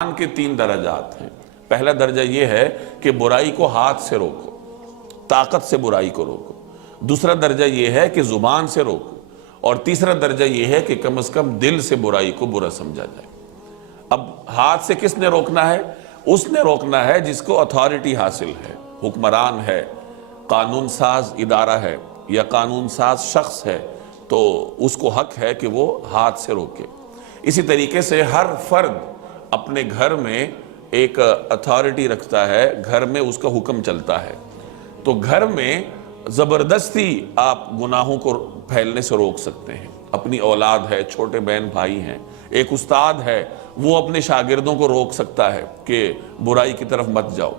ایمان کے 3 درجات ہیں۔ پہلا درجہ یہ ہے کہ برائی کو ہاتھ سے روکو، طاقت سے برائی کو روکو۔ دوسرا درجہ یہ ہے کہ زبان سے روکو، اور تیسرا درجہ یہ ہے کہ کم از کم دل سے برائی کو برا سمجھا جائے۔ اب ہاتھ سے کس نے روکنا ہے؟ اس نے روکنا ہے جس کو اتھارٹی حاصل ہے، حکمران ہے، قانون ساز ادارہ ہے یا قانون ساز شخص ہے، تو اس کو حق ہے کہ وہ ہاتھ سے روکے۔ اسی طریقے سے ہر فرد اپنے گھر میں ایک اتھارٹی رکھتا ہے، گھر میں اس کا حکم چلتا ہے، تو گھر میں زبردستی آپ گناہوں کو پھیلنے سے روک سکتے ہیں۔ اپنی اولاد ہے، چھوٹے بہن بھائی ہیں، ایک استاد ہے، وہ اپنے شاگردوں کو روک سکتا ہے کہ برائی کی طرف مت جاؤ۔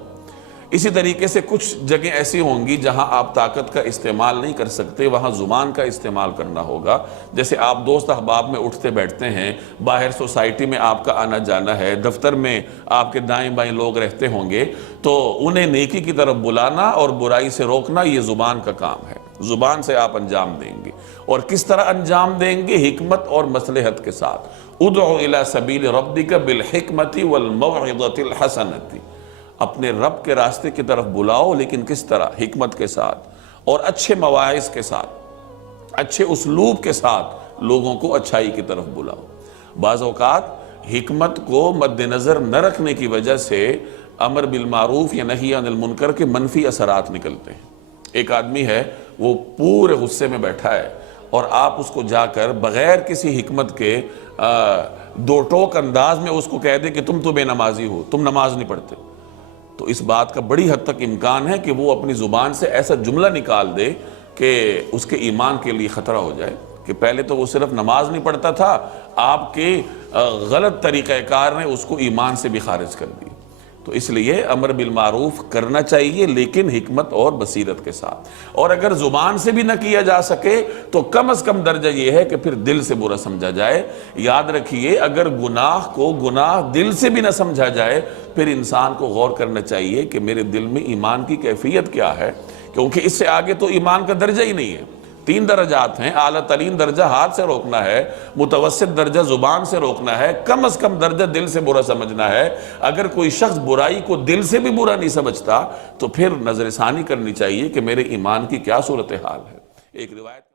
اسی طریقے سے کچھ جگہیں ایسی ہوں گی جہاں آپ طاقت کا استعمال نہیں کر سکتے، وہاں زبان کا استعمال کرنا ہوگا۔ جیسے آپ دوست احباب میں اٹھتے بیٹھتے ہیں، باہر سوسائٹی میں آپ کا آنا جانا ہے، دفتر میں آپ کے دائیں بائیں لوگ رہتے ہوں گے، تو انہیں نیکی کی طرف بلانا اور برائی سے روکنا یہ زبان کا کام ہے۔ زبان سے آپ انجام دیں گے، اور کس طرح انجام دیں گے؟ حکمت اور مصلحت کے ساتھ۔ ادعو الی سبیل ربک بالحکمت والموعظۃ الحسنۃ، اپنے رب کے راستے کی طرف بلاؤ، لیکن کس طرح؟ حکمت کے ساتھ اور اچھے مواعظ کے ساتھ، اچھے اسلوب کے ساتھ لوگوں کو اچھائی کی طرف بلاؤ۔ بعض اوقات حکمت کو مد نظر نہ رکھنے کی وجہ سے امر بالمعروف یا نہی عن المنکر کے منفی اثرات نکلتے ہیں۔ ایک آدمی ہے، وہ پورے غصے میں بیٹھا ہے، اور آپ اس کو جا کر بغیر کسی حکمت کے دو ٹوک انداز میں اس کو کہہ دیں کہ تم تو بے نمازی ہو، تم نماز نہیں پڑھتے، تو اس بات کا بڑی حد تک امکان ہے کہ وہ اپنی زبان سے ایسا جملہ نکال دے کہ اس کے ایمان کے لیے خطرہ ہو جائے، کہ پہلے تو وہ صرف نماز نہیں پڑھتا تھا، آپ کے غلط طریقہ کار نے اس کو ایمان سے بھی خارج کر دی۔ تو اس لیے امر بالمعروف کرنا چاہیے، لیکن حکمت اور بصیرت کے ساتھ، اور اگر زبان سے بھی نہ کیا جا سکے تو کم از کم درجہ یہ ہے کہ پھر دل سے برا سمجھا جائے۔ یاد رکھیے، اگر گناہ کو گناہ دل سے بھی نہ سمجھا جائے، پھر انسان کو غور کرنا چاہیے کہ میرے دل میں ایمان کی کیفیت کیا ہے، کیونکہ اس سے آگے تو ایمان کا درجہ ہی نہیں ہے۔ 3 درجات ہیں، اعلیٰ ترین درجہ ہاتھ سے روکنا ہے، متوسط درجہ زبان سے روکنا ہے، کم از کم درجہ دل سے برا سمجھنا ہے۔ اگر کوئی شخص برائی کو دل سے بھی برا نہیں سمجھتا، تو پھر نظر ثانی کرنی چاہیے کہ میرے ایمان کی کیا صورتحال ہے۔ ایک روایت